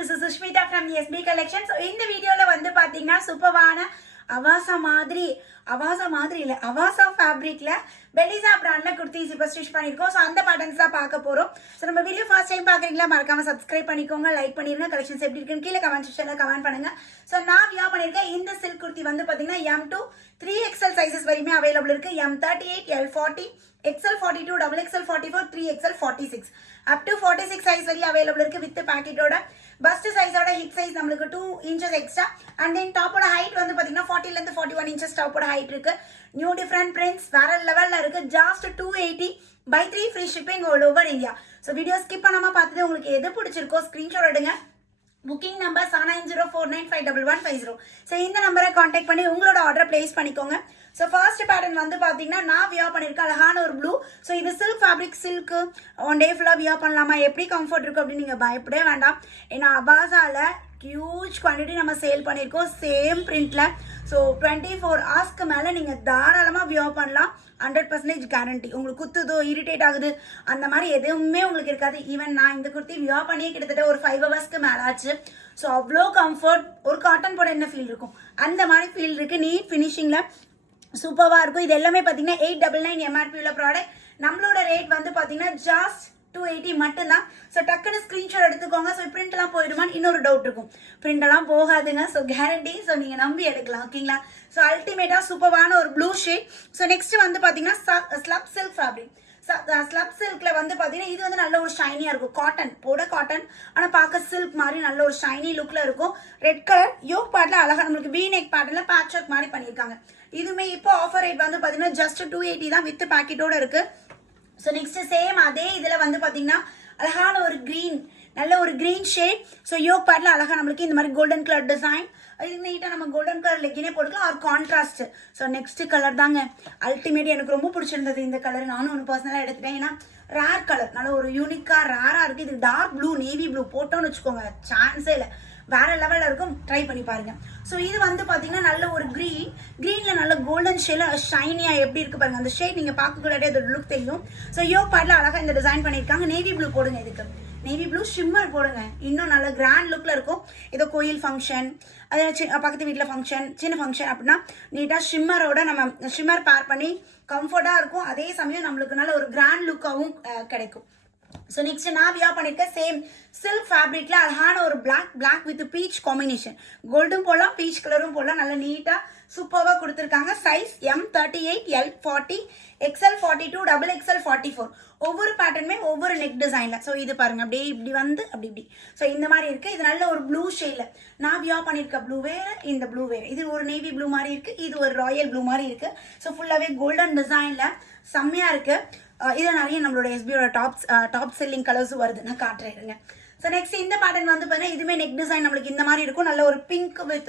this is Sushmita from the SB Collection. So இந்த வீடியோல வந்து பாத்தீங்கன்னா சூப்பரான அவாசா மாதிரி இல்ல அவாசா ஃபேப்ரிக்ல பெலிசா பிராண்ட்ல குர்த்திஸ் இப்ப ஸ்டிச் பண்ணிருக்கோம். சோ அந்த பேட்டர்ன்ஸ் தான் பார்க்க போறோம். சோ நம்ம வீடியோ ஃபர்ஸ்ட் டைம் பாக்குறீங்களா மறக்காம சப்ஸ்கிரைப் பண்ணிக்கோங்க, லைக் பண்ணிருங்க, கலெக்ஷன்ஸ் எப்படி இருக்குன்னு கீழ கமெண்ட் செக்ஷன்ல கமெண்ட் பண்ணுங்க. சோ நான் வியர் பண்ணிருக்கேன் இந்த சில்க் குர்த்தி வந்து பாத்தீங்கன்னா M to 3XL சைஸஸ் வரையுமே அவைலபிள் இருக்கு. M38, L40, XL42, XXL 44, 3XL 46 up to 46 size வரை அவைலபிள் இருக்கு வித் பாக்கெட்டோட. பஸ்ட் சைஸோட ஹிப் சைஸ் நமக்கு 2 inches எக்ஸ்ட்ரா அண்ட் தென் டாப்போட ஹைட் வந்து பாத்தீங்கன்னா 40 ல இருந்து 41 inches டாப்போட ஹைட் இருக்கு. நியூ டிஃபரண்ட் பிரிண்ட்ஸ் வேற லெவல்ல இருக்கு. Just 280 by 3 free shipping all over India. So video skip பண்ணாம பார்த்துட்டு உங்களுக்கு எது பிடிச்சிருக்கோ ஸ்கிரீன்ஷாட் எடுங்க. Booking number 7904951150. ஸோ இந்த நம்பரை காண்டாக்ட் பண்ணி உங்களோட ஆர்டர் பிளேஸ் பண்ணிக்கோங்க. ஸோ ஃபர்ஸ்ட் பேட்டர்ன் வந்து பார்த்தீங்கன்னா நான் வியர் பண்ணியிருக்கேன் அழகான ஒரு ப்ளூ. ஸோ இது silk fabric, silk one day ஃபுல்லாக வியர் பண்ணலாமா, எப்படி கம்ஃபர்ட் இருக்கும் அப்படின்னு நீங்கள் பயப்படவே வேண்டாம். ஏன்னா அபாசால ஹியூஜ் குவான்டிட்டி நம்ம சேல் பண்ணியிருக்கோம் சேம் பிரிண்ட்ல. ஸோ 24 hours மேலே நீங்கள் தாராளமாக வியர் பண்ணலாம். 100% கேரண்டி. உங்களுக்கு குத்துதோ இரிட்டேட் ஆகுது அந்த மாதிரி எதுவுமே உங்களுக்கு இருக்காது. ஈவன் நான் இந்த குர்த்தி வியர் பண்ணியே கிட்டத்தட்ட ஒரு 5 hours மேலே ஆச்சு. ஸோ அவ்வளோ கம்ஃபர்ட். ஒரு காட்டன் போட என்ன ஃபீல் இருக்கும் அந்த மாதிரி ஃபீல் இருக்கு. நீட் ஃபினிஷிங்கில் சூப்பராக இருக்கும். இது எல்லாமே பார்த்தீங்கன்னா 899 MRP உள்ள ப்ராடக்ட். நம்மளோட ரேட் வந்து பார்த்தீங்கன்னா ஜஸ்ட் 280 மட்டும்தான். ஸோ டக்குன்னு ஸ்க்ரீன்ஷாட் எடுத்துக்கோங்க. ஸோ பிரிண்ட்லாம் போயிடுமான்னு இன்னொரு டவுட் இருக்கும். பிரிண்டெல்லாம் போகாதுங்க. So guarantee. ஸோ நீங்கள் நம்பி எடுக்கலாம். ஓகேங்களா? ஸோ அல்டிமேட்டாக சூப்பரான ஒரு ப்ளூ ஷேட். ஸோ நெக்ஸ்ட் வந்து பார்த்தீங்கன்னா ஸ்லப் சில்க் ஃபேப்ரிக். ஸ்லப் சில்க்ல வந்து பார்த்தீங்கன்னா இது வந்து நல்ல ஒரு ஷைனியாக இருக்கும். காட்டன் போட காட்டன் ஆனால் பார்க்க சில்க் மாதிரி நல்ல ஒரு ஷைனி லுக்கில் இருக்கும். ரெட் கலர் யோக் பேட்டில் அழகாக நம்மளுக்கு வி நெக் பேட்டர்ல பேட்ச் ஒர்க் மாதிரி பண்ணியிருக்காங்க. இதுவுமே இப்போ ஆஃபர் ரேட் வந்து பார்த்தீங்கன்னா ஜஸ்ட் 280 தான் வித் பேக்கெட்டோட இருக்கு. ஸோ நெக்ஸ்ட் சேம் அதே இதில் வந்து பார்த்தீங்கன்னா அழகான ஒரு க்ரீன், நல்ல ஒரு க்ரீன் ஷேட். ஸோ யோக் பேட்டில் அழகாக நம்மளுக்கு இந்த மாதிரி கோல்டன் கலர் டிசைன். இது நீட்டாக நம்ம கோல்டன் கலர் லெக்கினே போட்டுக்கலாம் ஒரு கான்ட்ராஸ்ட். ஸோ நெக்ஸ்ட் கலர் தாங்க அல்டிமேட். எனக்கு ரொம்ப பிடிச்சிருந்தது இந்த கலர். நானும் ஒன்று பர்சனலாக எடுத்துட்டேன். ஏன்னா ரேர் கலர், நல்ல ஒரு யூனிக்காக ரேராக இருக்குது. இது டார்க் ப்ளூ நேவி ப்ளூ போட்டோன்னு வச்சுக்கோங்க சான்ஸே இல்லை, வேற லெவலில் இருக்கும். ட்ரை பண்ணி பாருங்க. ஸோ இது வந்து பார்த்தீங்கன்னா நல்ல ஒரு க்ரீனில் நல்ல கோல்டன் ஷேல ஷைனியாக எப்படி இருக்கு பாருங்க. அந்த ஷேட் நீங்கள் பார்க்கக்கூடாதே அதோட லுக் தெரியும். ஸோ யோக் பேட்ல அழகாக இந்த டிசைன் பண்ணியிருக்காங்க. நேவி ப்ளூ போடுங்க, இதுக்கு நேவி ப்ளூ ஷிம்மர் போடுங்க, இன்னும் நல்ல கிராண்ட் லுக்கில் இருக்கும். ஏதோ கோயில் ஃபங்க்ஷன், பக்கத்து வீட்டில் ஃபங்க்ஷன், சின்ன ஃபங்க்ஷன் அப்படின்னா நீட்டாக ஷிம்மரோட நம்ம ஷிம்மர் பேர் பண்ணி கம்ஃபர்ட்டாக இருக்கும். அதே சமயம் நம்மளுக்கு நல்ல ஒரு கிராண்ட் லுக்காகவும் கிடைக்கும். ஸோ நெக்ஸ்ட் நான் வியர் பண்ணியிருக்கேன் சேம் சில்க் ஃபேப்ரிக்ல அழகான ஒரு பிளாக் வித் பீச் காம்பினேஷன். கோல்டும் போடலாம், பீச் கலரும் போடலாம். நல்ல நீட்டாக சூப்பராக கொடுத்துருக்காங்க. Size M38, L40, XL42, XXL 44. ஒவ்வொரு பேட்டர்னுமே ஒவ்வொரு நெக் டிசைனில். ஸோ இது பாருங்க அப்படியே இப்படி வந்து அப்படி. ஸோ இந்த மாதிரி இருக்கு. இது நல்ல ஒரு ப்ளூ ஷேட்ல நான் வியர் பண்ணியிருக்க ப்ளூ வேற, இந்த ப்ளூ வேற. இது ஒரு நேவி ப்ளூ மாதிரி இருக்கு, இது ஒரு ராயல் ப்ளூ மாதிரி இருக்கு. ஸோ ஃபுல்லாகவே கோல்டன் டிசைன்ல செம்மையா இருக்கு. இதில் நிறைய நம்மளோட எஸ்பியோட டாப் செல்லிங் கலர்ஸும் வருது. நான் காட்டுறேன். ஸோ நெக்ஸ்ட் இந்த பேட்டர்ன் வந்து பார்த்தீங்கன்னா இதுவுமே நெக் டிசைன் நம்மளுக்கு இந்த மாதிரி இருக்கும். நல்ல ஒரு pink with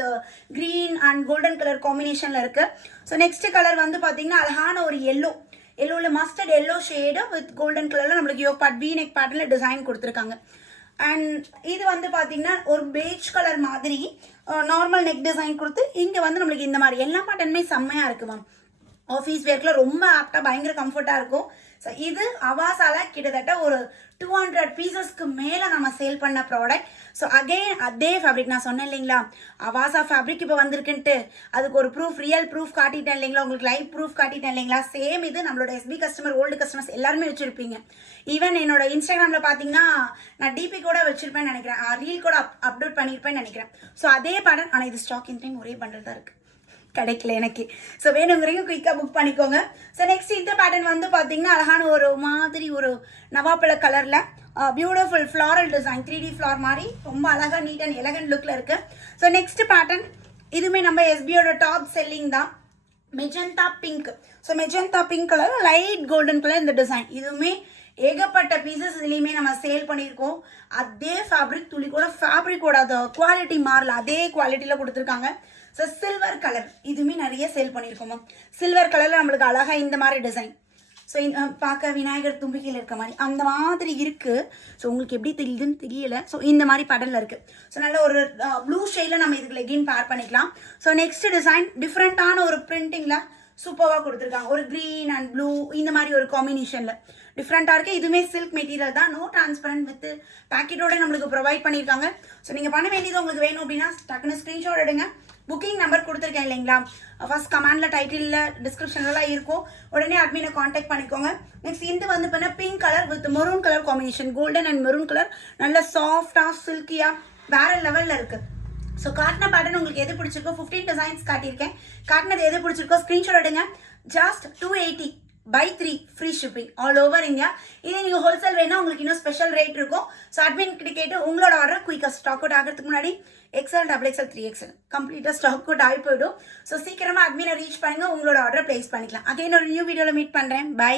green and golden colour காம்பினேஷன்ல இருக்கு. ஸோ நெக்ஸ்ட் கலர் வந்து பார்த்தீங்கன்னா அழகான ஒரு எல்லோவில் mustard yellow shade with golden கலர்ல நம்மளுக்கு யோக் பார்ட் வி நெக் பேட்டர்ல டிசைன் கொடுத்துருக்காங்க. அண்ட் இது வந்து பார்த்தீங்கன்னா ஒரு பேஜ் கலர் மாதிரி நார்மல் நெக் டிசைன் கொடுத்து இங்கே வந்து நம்மளுக்கு இந்த மாதிரி எல்லா பேட்டர்னுமே செம்மையா இருக்கு மேம். ஆஃபீஸ் வேர்க்கில் ரொம்ப ஆப்டாக பயங்கர கம்ஃபர்ட்டாக இருக்கும். ஸோ இது அவாசால கிட்டத்தட்ட ஒரு 200 பீசஸ்க்கு மேலே நம்ம சேல் பண்ண ப்ராடக்ட். ஸோ அகெயின் அதே ஃபேப்ரிக் நான் சொன்னேன் இல்லைங்களா, அவாசா ஃபேப்ரிக் இப்போ வந்திருக்குன்ட்டு அதுக்கு ஒரு ரியல் ப்ரூஃப் காட்டிட்டேன் இல்லைங்களா, உங்களுக்கு லைவ் ப்ரூஃப் காட்டிட்டேன் இல்லைங்களா. சேம் இது நம்மளோட எஸ்பி கஸ்டமர், ஓல்டு கஸ்டமர்ஸ் எல்லாருமே வச்சிருப்பீங்க. ஈவன் என்னோட இன்ஸ்டாகிராமில் பார்த்தீங்கன்னா நான் டிபி கூட வச்சிருப்பேன்னு நினைக்கிறேன், ரீல் கூட அப்லோட் பண்ணியிருப்பேன்னு நினைக்கிறேன். ஸோ அதே பேட்டர்ன். ஆனால் இது ஸ்டாக் இன் டைம் ஒரே பண்டல் தான் இருக்குது, கிடைக்கல எனக்கு. ஸோ வேணுங்கிறீங்க குயிக்காக புக் பண்ணிக்கோங்க. ஸோ நெக்ஸ்ட் இந்த பேட்டர்ன் வந்து பார்த்தீங்கன்னா அழகான ஒரு மாதிரி ஒரு நவாப்பழ கலரில் beautiful floral design, 3D flower மாதிரி ரொம்ப அழகாக நீட் அண்ட் எலகண்ட் லுக்கில் இருக்கு. ஸோ நெக்ஸ்ட் பேட்டர்ன் இதுவுமே நம்ம எஸ்பியோட டாப் செல்லிங் தான். Magenta pink. So magenta pink colour light golden colour இந்த டிசைன். இதுவுமே ஏகப்பட்ட பீசஸ் இதுலேயுமே நம்ம சேல் பண்ணியிருக்கோம். அதே ஃபேப்ரிக் துளி கூட ஃபேப்ரிக்கோட அது குவாலிட்டி மாறல, அதே குவாலிட்டியில் கொடுத்துருக்காங்க. ஸோ சில்வர் கலர் இதுவுமே நிறைய சேல் பண்ணியிருக்கோமா. சில்வர் கலரில் நம்மளுக்கு அழகாக இந்த மாதிரி டிசைன். ஸோ பார்க்க விநாயகர் தும்பிக்கையில் இருக்க மாதிரி அந்த மாதிரி இருக்கு. ஸோ உங்களுக்கு எப்படி தெரியுதுன்னு தெரியல. ஸோ இந்த மாதிரி படலில் இருக்கு. ஸோ நல்ல ஒரு ப்ளூ ஷேடில் நம்ம இதுக்கு லெகின் பேர் பண்ணிக்கலாம். ஸோ நெக்ஸ்ட் டிசைன் டிஃப்ரெண்ட்டான ஒரு பிரிண்டிங்கில் சூப்பராக கொடுத்துருக்காங்க. ஒரு க்ரீன் அண்ட் ப்ளூ இந்த மாதிரி ஒரு காம்பினேஷனில் டிஃப்ரெண்ட்டாக இருக்குது. இதுவுமே சில்க் மெட்டீரியல் தான், நோ டிரான்ஸ்பரண்ட் வித் பேக்கெட்டோட நம்மளுக்கு ப்ரொவைட் பண்ணியிருக்காங்க. ஸோ நீங்கள் பண்ண வேண்டியது உங்களுக்கு வேணும் அப்படின்னா டக்குன்னு ஸ்க்ரீன்ஷாட் எடுங்க. புக்கிங் நம்பர் கொடுத்துருக்கேன் இல்லைங்களா, ஃபர்ஸ்ட் கமெண்டில் டைட்டிலில் டிஸ்கிரிப்ஷன்லாம் இருக்கும், உடனே அட்மினை காண்டாக்ட் பண்ணிக்கோங்க. நெக்ஸ்ட் இது வந்து பார்த்தீங்கன்னா pink colour with maroon colour combination, golden and maroon colour, நல்ல சாஃப்டாக சில்கியாக வேற லெவலில் இருக்குது. ஸோ காட்டின பேட்டர்ன் உங்களுக்கு எது பிடிச்சிருக்கோ 15 டிசைன்ஸ் காட்டியிருக்கேன், காட்டினது எது பிடிச்சிருக்கோ ஸ்க்ரீன்ஷாட் எடுங்க. Just 280 by 3 free shipping all over India. இதே நீங்கள் ஹோல்சேல் வேணா உங்களுக்கு இன்னும் ஸ்பெஷல் ரேட் இருக்கும். ஸோ அட்மின் கிட்ட கேட்டு உங்களோட ஆர்டர் குயிக்காக ஸ்டாக் அவுட் ஆகிறதுக்கு முன்னாடி XL, XXL, 3XL கம்ப்ளீட்டாக ஸ்டாக் அவுட் ஆகி போயிடும். ஸோ சீக்கிரமாக அட்மினை ரீச் பண்ணுங்க, உங்களோட ஆர்டர் பிளேஸ் பண்ணிக்கலாம். அகைன் ஒரு நியூ வீடியோவில் மீட் பண்ணுறேன். பை.